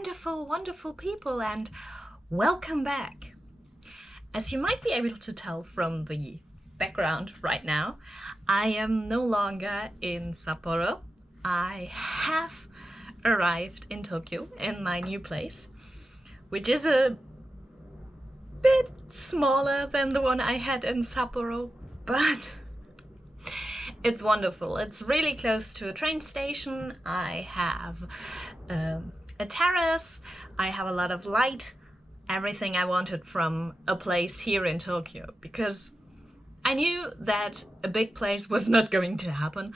wonderful, wonderful people, and welcome back. As you might be able to tell from the background right now, I am no longer in Sapporo. I have arrived in Tokyo in my new place, which is a bit smaller than the one I had in Sapporo, but it's wonderful. It's really close to a train station. I have a terrace. I have a lot of light. Everything I wanted from a place here in Tokyo, because I knew that a big place was not going to happen.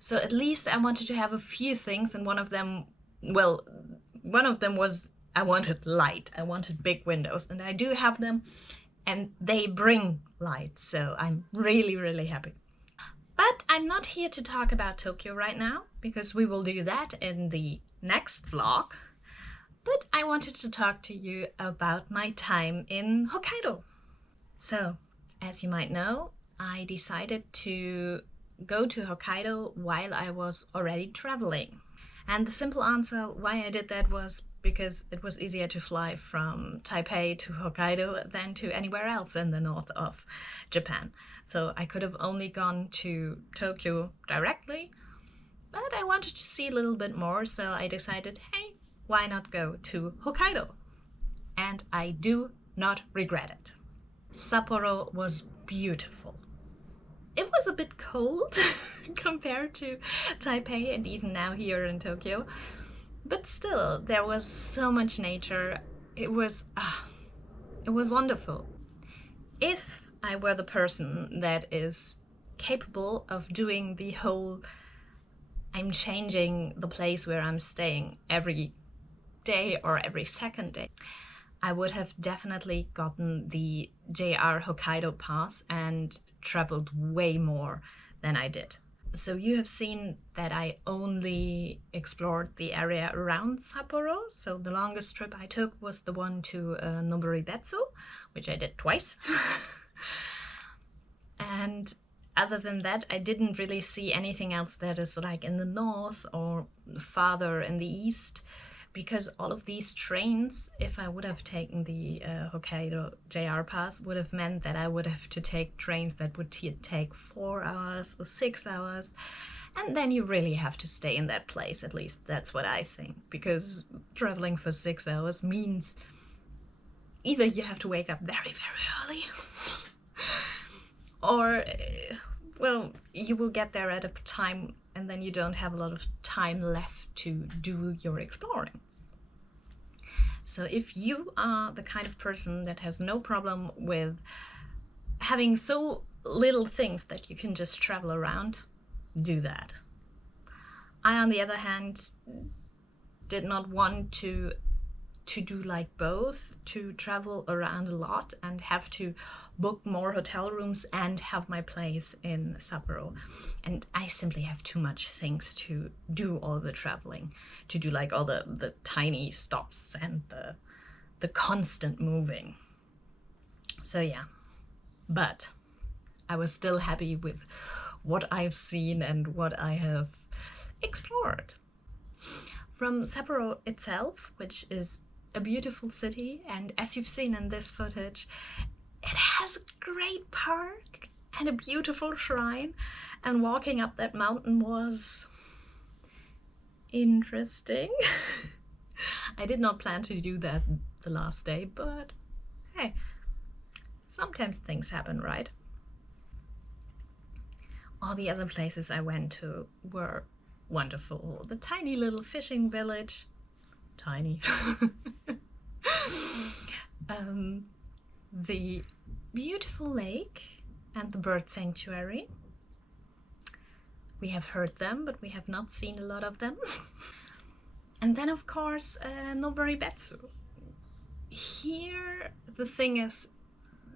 So at least I wanted to have a few things, and one of them was I wanted light. I wanted big windows, and I do have them, and they bring light. So I'm really, really happy. But I'm not here to talk about Tokyo right now, because we will do that in the next vlog. But I wanted to talk to you about my time in Hokkaido. So, as you might know, I decided to go to Hokkaido while I was already traveling. And the simple answer why I did that was because it was easier to fly from Taipei to Hokkaido than to anywhere else in the north of Japan. So I could have only gone to Tokyo directly, but I wanted to see a little bit more, so I decided, hey, why not go to Hokkaido? And I do not regret it. Sapporo was beautiful. It was a bit cold compared to Taipei and even now here in Tokyo, but still there was so much nature. It was wonderful. If I were the person that is capable of doing the whole I'm changing the place where I'm staying every day or every second day, I would have definitely gotten the JR Hokkaido pass and traveled way more than I did. So you have seen that I only explored the area around Sapporo. So the longest trip I took was the one to Noboribetsu, which I did twice. And other than that, I didn't really see anything else that is like in the north or farther in the east, because all of these trains, if I would have taken the Hokkaido JR pass, would have meant that I would have to take trains that would take 4 hours or 6 hours. And then you really have to stay in that place, at least that's what I think, because traveling for 6 hours means either you have to wake up very, very early, or, well, you will get there at a time and then you don't have a lot of time left to do your exploring. So if you are the kind of person that has no problem with having so little things that you can just travel around, do that. I, on the other hand, did not want to do like both, to travel around a lot and have to book more hotel rooms and have my place in Sapporo. And I simply have too much things to do all the traveling, to do like all the tiny stops and the constant moving. So yeah, but I was still happy with what I've seen and what I have explored. From Sapporo itself, which is a beautiful city, and as you've seen in this footage, it has a great park and a beautiful shrine, and walking up that mountain was interesting. I did not plan to do that the last day, but hey, sometimes things happen, right? All the other places I went to were wonderful. The tiny little fishing village, tiny. The beautiful lake and the bird sanctuary. We have heard them, but we have not seen a lot of them. And then, of course, Noboribetsu. Here, the thing is,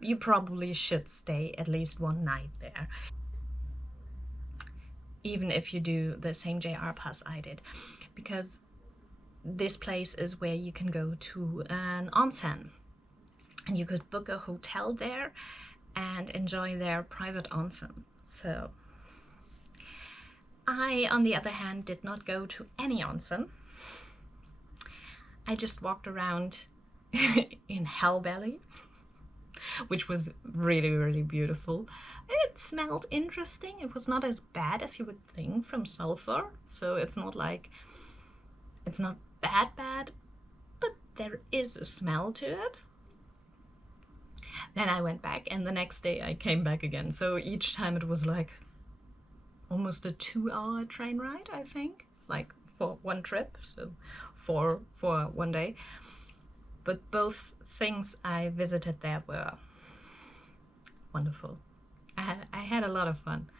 you probably should stay at least one night there, even if you do the same JR pass I did, because this place is where you can go to an onsen, and you could book a hotel there and enjoy their private onsen. So I, on the other hand, did not go to any onsen. I just walked around in Hell Valley, which was really, really beautiful. It smelled interesting. It was not as bad as you would think from sulfur, so it's not bad, but there is a smell to it. Then I went back, and the next day I came back again. So each time it was like almost a 2-hour train ride, I think, like for one trip, so for one day. But both things I visited there were wonderful. I had a lot of fun.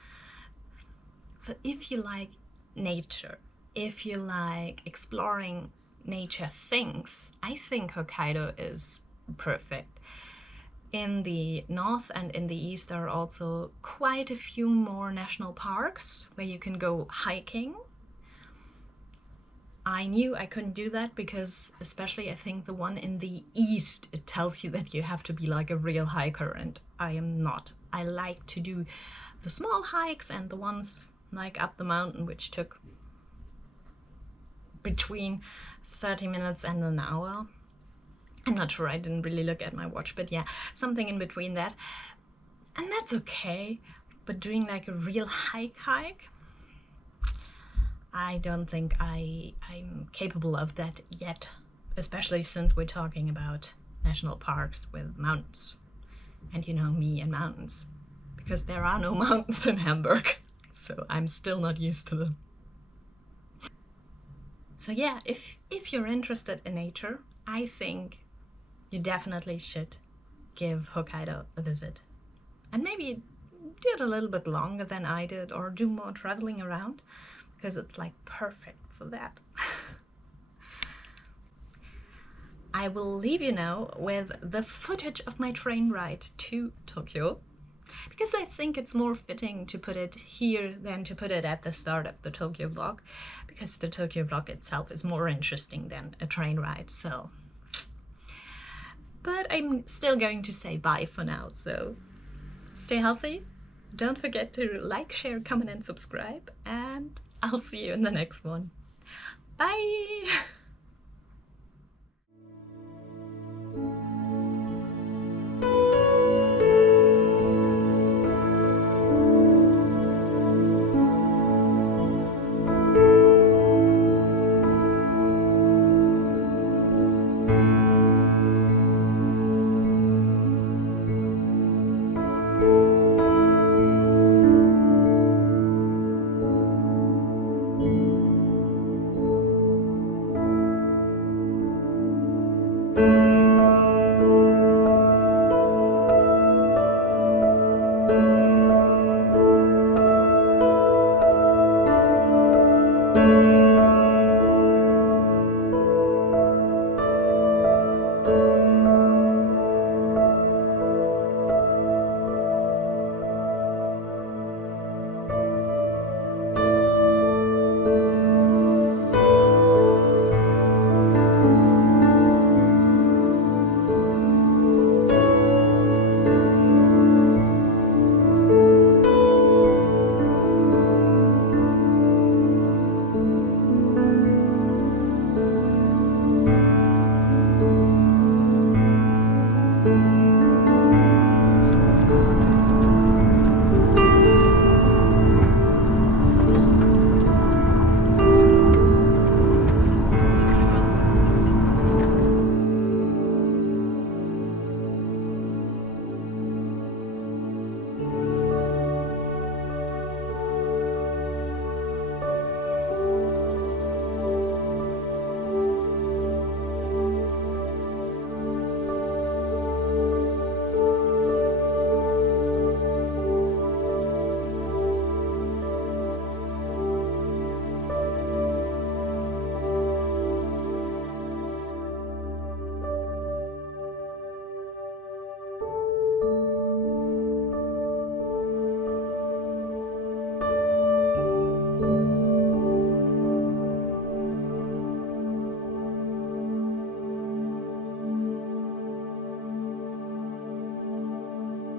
So if you like nature, if you like exploring nature things, I think Hokkaido is perfect. In the north and in the east, there are also quite a few more national parks where you can go hiking. I knew I couldn't do that because, especially I think the one in the east, it tells you that you have to be like a real hiker, and I am not. I like to do the small hikes and the ones like up the mountain, which took between 30 minutes and an hour. I'm not sure, I didn't really look at my watch, but yeah, something in between that. And that's okay, but doing like a real hike, I don't think I'm capable of that yet, especially since we're talking about national parks with mountains. And you know me and mountains, because there are no mountains in Hamburg, so I'm still not used to them. So yeah, if you're interested in nature, I think you definitely should give Hokkaido a visit. And maybe do it a little bit longer than I did, or do more traveling around, because it's like perfect for that. I will leave you now with the footage of my train ride to Tokyo, because I think it's more fitting to put it here than to put it at the start of the Tokyo vlog, because the Tokyo vlog itself is more interesting than a train ride, so. But I'm still going to say bye for now, so stay healthy. Don't forget to like, share, comment, and subscribe, and I'll see you in the next one. Bye!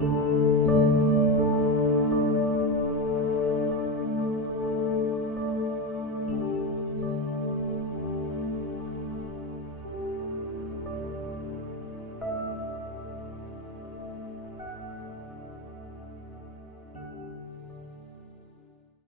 you.